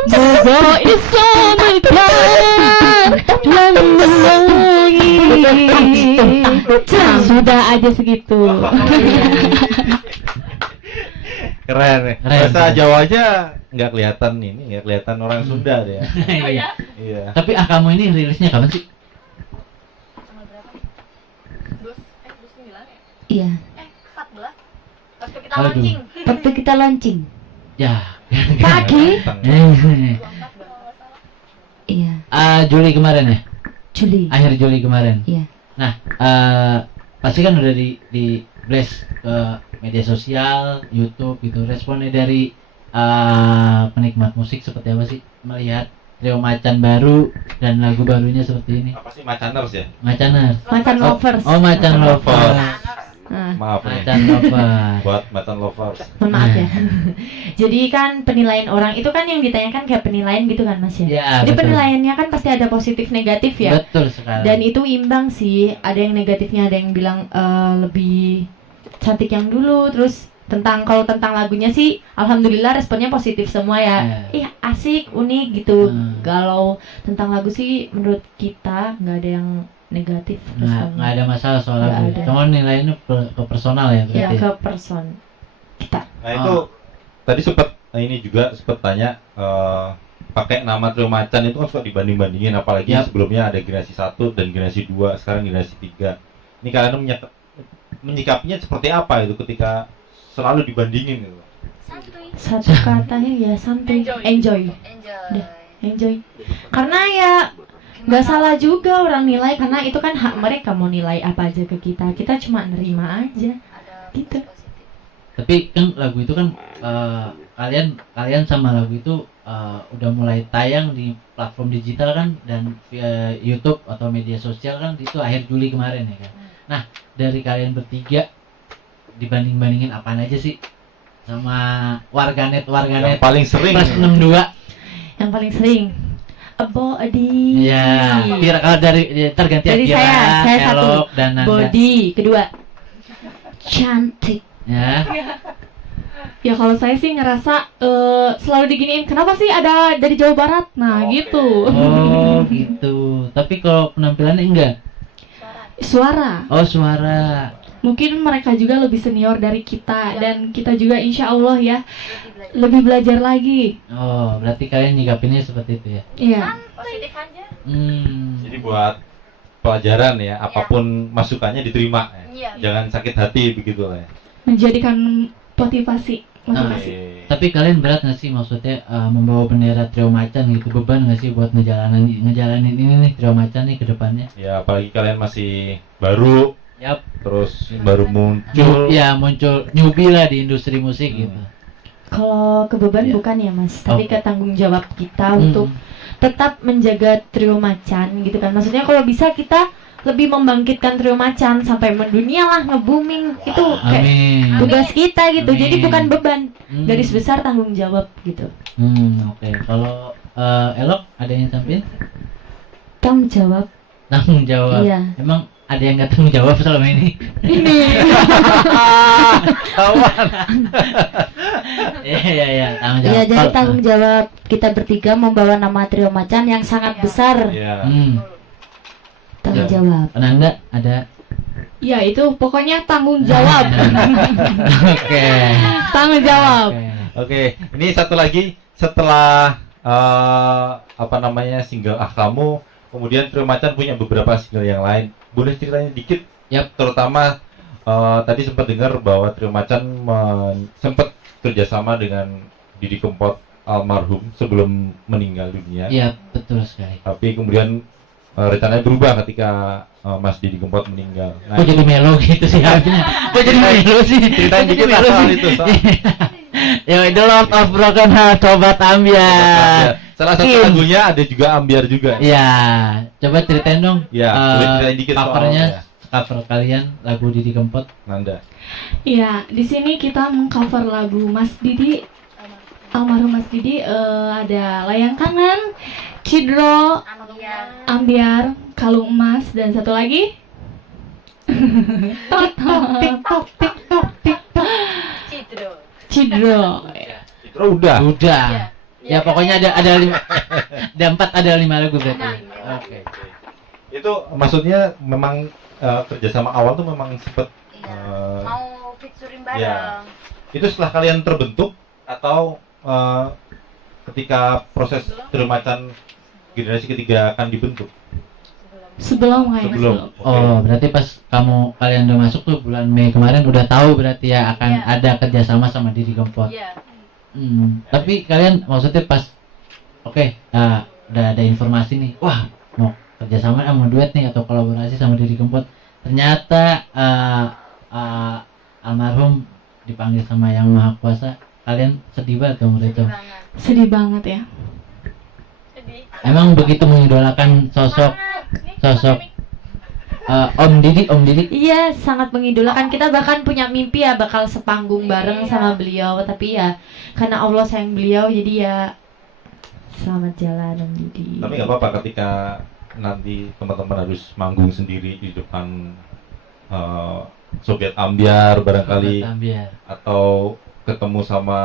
moga iso mekar lan menangi. Sudah aja segitu. Keren nih. Keren. Bahasa Jawa aja nggak kelihatan ini, nggak kelihatan orang Sunda deh. Iya. Iya. Tapi kamu ini rilisnya kapan sih? Tanggal berapa nih? 29 ya? Iya. 14. Waktu kita Aduh. launching. Waktu kita launching. Ya. Pagi. Eh, 24 kalau nggak salah. Iya. Juli kemarin ya? Juli. Akhir Juli kemarin. Iya. Nah, pasti kan udah di blast ke media sosial, YouTube gitu. Responnya dari penikmat musik seperti apa sih melihat trio Macan baru dan lagu barunya seperti ini? Apa sih Macaners ya? Macaners. Macan lovers. Oh, Macan lovers. Nah, Maaf nih. Macan lovers. Buat Macan lovers. mohon maaf ya. Jadi kan penilaian orang itu kan yang ditanyakan kayak penilaian gitu kan Mas ya. Ya, Jadi betul. penilaiannya kan pasti ada positif negatif ya. Betul sekali. Dan itu imbang sih. Ada yang negatifnya, ada yang bilang lebih cantik yang dulu. Terus kalau tentang lagunya sih, alhamdulillah responnya positif semua ya. Ih asik, unik gitu. Kalau tentang lagu sih menurut kita nggak ada yang negatif responnya. nggak ada masalah soal Nggak lagu. ada. Cuma nilainya ke personal ya Ya berarti. ke person kita. Nah itu tadi ini juga sempat tanya pakai nama trio Macan itu kan suka dibanding-bandingin, apalagi Yap. sebelumnya ada generasi 1 dan generasi 2, sekarang generasi 3. Ini kalian menyikapinya seperti apa itu ketika selalu dibandingin gitu? Santuy. Satu katanya ya santuy. Enjoy. Enjoy. Karena ya nggak salah juga orang nilai, karena itu kan hak mereka mau nilai apa aja ke kita. Kita cuma nerima aja. Ada Gitu. positif. Tapi kan lagu itu kan kalian sama lagu itu udah mulai tayang di platform digital kan, dan via YouTube atau media sosial kan itu akhir Juli kemarin ya kan. Nah, dari kalian bertiga dibanding-bandingin apaan aja sih sama warganet Yang paling sering plus 62? Yang paling sering body. Ya, kira kalau dari terganti Dari saya satu. Elok dan Nanda. Body. Kedua Cantik. Ya. Ya kalau saya sih ngerasa selalu diginiin, kenapa sih ada dari Jawa Barat? Nah, Oke. gitu. Oh, gitu. Tapi kalau penampilannya enggak? Suara. Oh, suara. Mungkin mereka juga lebih senior dari kita, dan kita juga insya Allah ya Lebih belajar. lebih belajar lagi. Oh, berarti kalian nyikapinnya seperti itu ya? Iya. Positif aja. Jadi buat pelajaran ya, apapun masukannya diterima ya. Iya. Jangan sakit hati begitu lah ya. Menjadikan motivasi. Tapi kalian berat nggak sih maksudnya membawa bendera trio Macan gitu, beban nggak sih buat ngejalanin ini nih trio Macan nih ke depannya? Ya apalagi kalian masih baru, Yap. terus baru muncul. Ya muncul newbie lah di industri musik gitu. Kalau ke beban Iya. bukan ya Mas, tapi Oke. ke tanggung jawab kita untuk tetap menjaga trio Macan gitu kan. Maksudnya kalau bisa kita lebih membangkitkan trio macan sampai mendunia lah, nge-booming. Itu kayak Amin. tugas kita gitu. Amin. Jadi bukan beban, Hmm. garis besar tanggung jawab gitu. Oke. Kalau Elok ada yang sampein? Tanggung jawab. Tanggung jawab. Iya. Emang ada yang nggak tanggung jawab selama ini? Ini. Tawan. Iya, tanggung jawab. Iya, jadi Kalau- tanggung jawab kita bertiga membawa nama Trio Macan yang sangat besar. Iya. Tanggung Ya. jawab. Nanda ada? Ya itu pokoknya tanggung jawab. Oke. Tanggung jawab. Oke. Oke, ini satu lagi setelah apa namanya single Kamu, kemudian Trio Macan punya beberapa single yang lain. Boleh ceritain dikit? Yap. Terutama tadi sempat dengar bahwa Trio Macan sempat kerjasama dengan Didi Kempot almarhum sebelum meninggal dunia. Iya, betul sekali. Tapi kemudian rencananya berubah ketika Mas Didi Kempot meninggal. Nah, Kok jadi melo gitu sih habisnya? Kok jadi melo sih? ceritain dikit lah soal itu. Ya, itu Lord of Broken Heart, Sobat Ambiar. Salah satu Kim. lagunya ada juga Ambiar juga. Ya, coba ceritain dong. Ya, boleh ceritain dikit covernya, soalnya. cover kalian lagu Didi Kempot. Nanda. Iya, di sini kita mengcover lagu Mas Didi, almarhum Mas Didi. Ada Layang Kangen, Cidro, Ambiar, Kalung Emas, dan satu lagi Cidro. Cidro. Itu udah. Udah. Ya, Ya, pokoknya ada 5 ada 4 ada 5 lagu berarti. Oke. Itu maksudnya memang kerjasama awal tuh memang sempet Mau featuring ya. bareng. itu setelah kalian terbentuk atau ketika proses Trio Macan generasi ketiga akan dibentuk? Sebelum kayaknya. Sebelum. Oh, berarti pas kalian udah masuk tuh bulan Mei kemarin udah tahu berarti ya akan Iya. ada kerjasama sama Didi Kempot. Iya. Tapi kalian maksudnya pas udah ada informasi nih, wah mau kerjasama mau duet nih atau kolaborasi sama Didi Kempot, ternyata almarhum dipanggil sama Yang Maha Kuasa, kalian sedih banget kamu itu. Sedih banget. Sedih banget ya. Sedih. Emang begitu mengidolakan sosok Om Didi. Iya, sangat mengidolakan. Kita bahkan punya mimpi ya bakal sepanggung bareng Iya. sama beliau. Tapi ya karena Allah sayang beliau, jadi ya selamat jalan Om Didi. Tapi nggak apa-apa ketika nanti teman-teman harus manggung sendiri di depan Sobat Ambiar barangkali, Sobat Ambiar. atau ketemu sama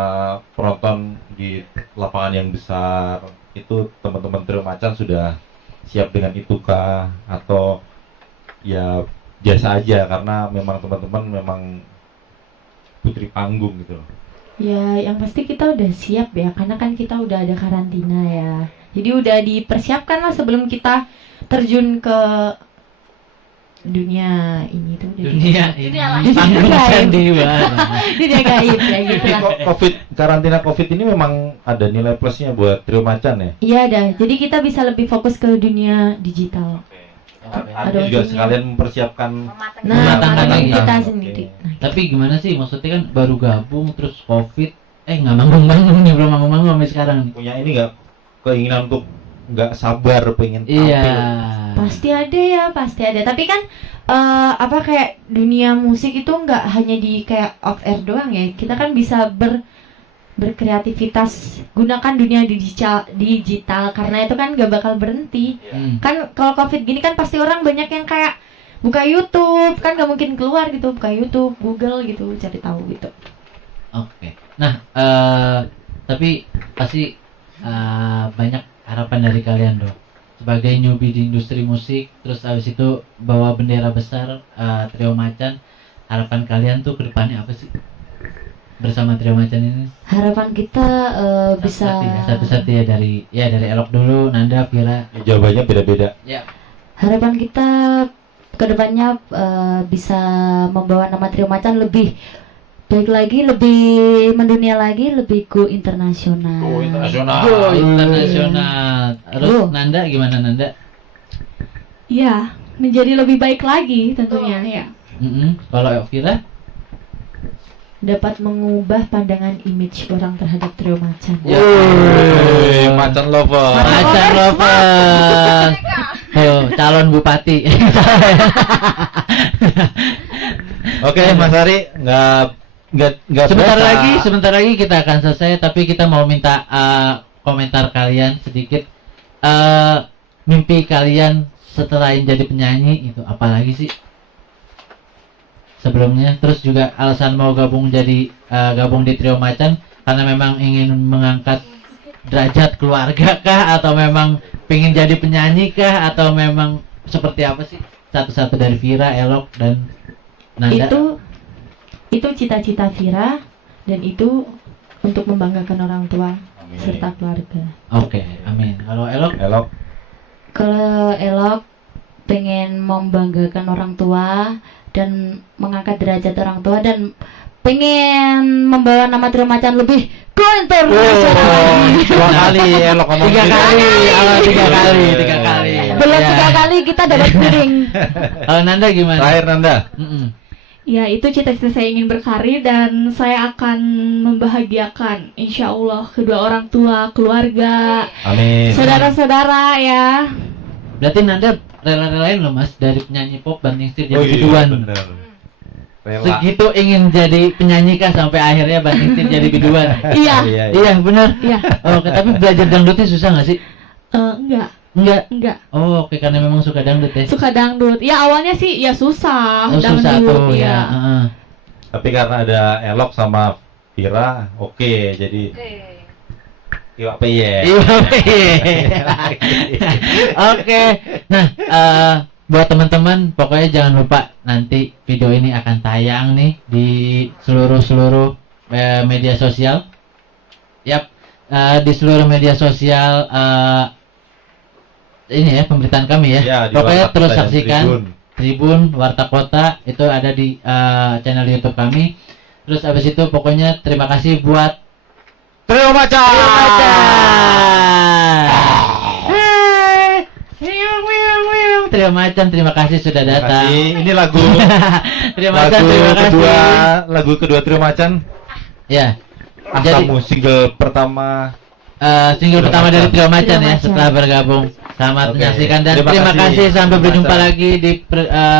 penonton di lapangan yang besar, itu teman-teman Trio Macan sudah siap dengan itu kah, atau ya biasa aja karena memang teman-teman memang putri panggung gitu loh. Ya, yang pasti kita udah siap ya, karena kan kita udah ada karantina ya. Jadi udah dipersiapkan lah sebelum kita terjun ke dunia ini tuh. Dunia ini Dunia lain. panggung Gaib. sandiwara. Dunia gaib ya gitu Tapi lah. karantina COVID ini memang ada nilai plusnya buat Trio Macan ya. Iya dah. Jadi kita bisa lebih fokus ke dunia digital. Ada Ada juga untungnya. sekalian mempersiapkan. Mematangkan. Nah, Mematangkan matangin lagi. kita Oke. sendiri. Nah, Tapi gimana sih maksudnya kan baru gabung terus COVID, nggak manggung-manggung nih, belum manggung-manggung sampai sekarang nih. Punya ini nggak keinginan untuk nggak sabar pengen Iya. tampil. pasti ada ya, pasti ada. Tapi kan kayak dunia musik itu nggak hanya di kayak off air doang ya. Kita kan bisa berkreativitas, gunakan dunia digital karena itu kan gak bakal berhenti. Kan kalau COVID gini kan pasti orang banyak yang kayak buka YouTube, kan gak mungkin keluar gitu, buka YouTube, Google gitu, cari tahu gitu. Oke. Nah, tapi pasti banyak harapan dari kalian dong. Sebagai newbie di industri musik, terus habis itu bawa bendera besar Trio Macan, harapan kalian tuh ke depannya apa sih? Bersama Trio Macan ini. Harapan kita bisa Satu-satu ya dari Elok dulu, Nanda, Vira. Ya, jawabannya beda-beda. harapan kita kedepannya bisa membawa nama Trio Macan lebih baik lagi, lebih mendunia lagi, lebih go internasional. Go internasional. Go internasional. Terus Go. Nanda gimana Nanda? Ya, menjadi lebih baik lagi tentunya ya. Kalau Vira? Dapat mengubah pandangan image orang terhadap Trio Macan. Ya. Woi, Macan lover. Macan lovers. calon bupati. Oke, Mas Ari, nggak Sebentar lagi kita akan selesai, tapi kita mau minta komentar kalian sedikit. Mimpi kalian setelah jadi penyanyi itu apalagi sih? Sebelumnya, terus juga alasan mau gabung di Trio Macan karena memang ingin mengangkat derajat keluarga kah, atau memang pengen jadi penyanyi kah, atau memang seperti apa sih? Satu-satu dari Vira, Elok, dan Nanda. Itu cita-cita Vira, dan itu untuk membanggakan orang tua serta keluarga. Oke, amin. Kalau Elok? Kalau Elok pengen membanggakan orang tua dan mengangkat derajat orang tua, dan pengen membawa nama Trio Macan lebih ke internasional. 2 kali Elok ngomong 3 gitu. kali. Tiga kali. Belum Ya. 3 kali kita dapat piring. Kalau Nanda gimana? Terakhir Nanda. Ya, itu cita-cita saya ingin berkarir dan saya akan membahagiakan insya Allah kedua orang tua, keluarga, Amin. saudara-saudara ya. Berarti Nanda rela-relain loh Mas dari penyanyi pop banding setir jadi Oh iya, biduan. bener. Rela. Segitu ingin jadi penyanyi kah sampai akhirnya banding setir jadi biduan? Iya, Iya benar. iya. Oh, tapi belajar dangdutnya susah nggak sih? Enggak. Oh, oke, karena memang suka dangdut ya. Suka dangdut. Ya awalnya sih ya susah, Oh, susah tuh ya. ya. Heeh. Tapi karena ada Elok sama Vira, oke, jadi iwak peye. Iya. Oke. Nah, buat teman-teman pokoknya jangan lupa nanti video ini akan tayang nih di seluruh media sosial. Yap, di seluruh media sosial ini ya pemberitaan kami ya. Ya, di Pokoknya WhatsApp terus kita ya, saksikan Tribun. Tribun Warta Kota itu ada di channel YouTube kami. Terus abis itu pokoknya terima kasih buat Trio Macan. Hai. Trio Macan, terima kasih sudah Terima datang. kasih. Ini lagu Trio Macan, terima kasih. lagu kedua Trio Macan. Ya, Kamu single pertama. single Trio pertama Macan. dari Trio Macan Trio ya Macan. setelah bergabung. Selamat Oke. menyaksikan dan Terima terima kasih. kasih sampai Trio berjumpa Macan. lagi di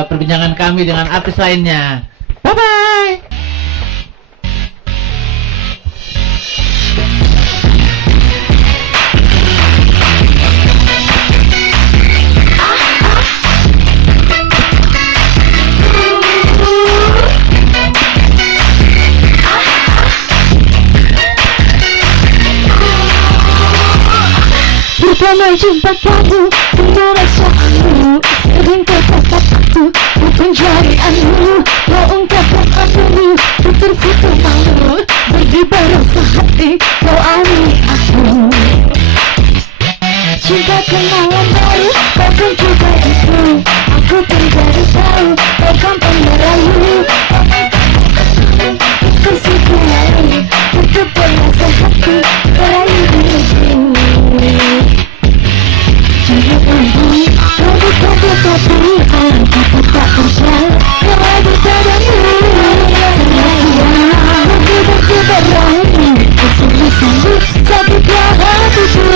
perbincangan kami dengan artis lainnya. Bye bye. Pertama jumpa kamu, perasaanmu sering kata-kataku, bukan jarianmu, kau ungkapkan aku, ku tersipu malu, berdebar rasa hati, kau alih aku. Cinta kenalan baru, kau pun juga itu, aku pun jadi tahu, kau gampang berlalu. Tersipu malu, berdebar rasa hati, merayu diriku. Jangan pergi, rambut kamu tapi aku tak percaya lagi padamu. Sia-sia, aku berani, kesungguh-sungguh sakitlah hatiku.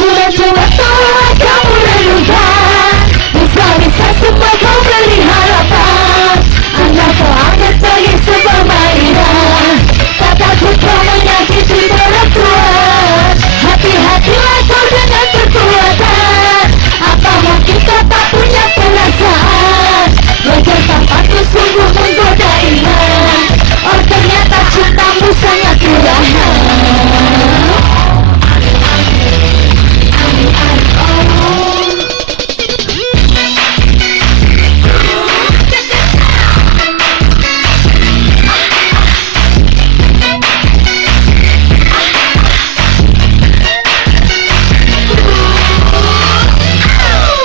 Coba-coba tolong kamu renungkan, bisa-bisa semua kau beri harapan. Anggap kau hanya sebagai sebuah mainan, tak takut kau menyakiti orang tua. Hati-hatilah kau dengan kekuatan, apa mungkin kau tak punya perasaan. Wajar tampakku sungguh menggoda iman, oh ternyata cintamu sangat murahan.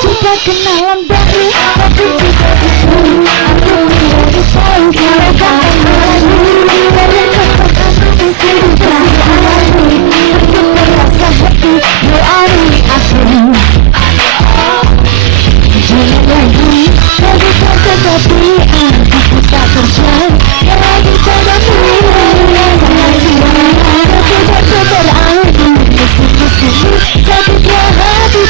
Coba kenalan baru, aku juga itu, aku menjadi tahu kalau kau malu. Dari kata-katamu sering terlalu, aku merasa hati, doai aku. Jangan lagi, kau bukan tetapi aku tak percaya lagi padamu. Sia-sia, aku tak berarti, kesini-sini sakitlah hati.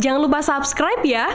Jangan lupa subscribe ya.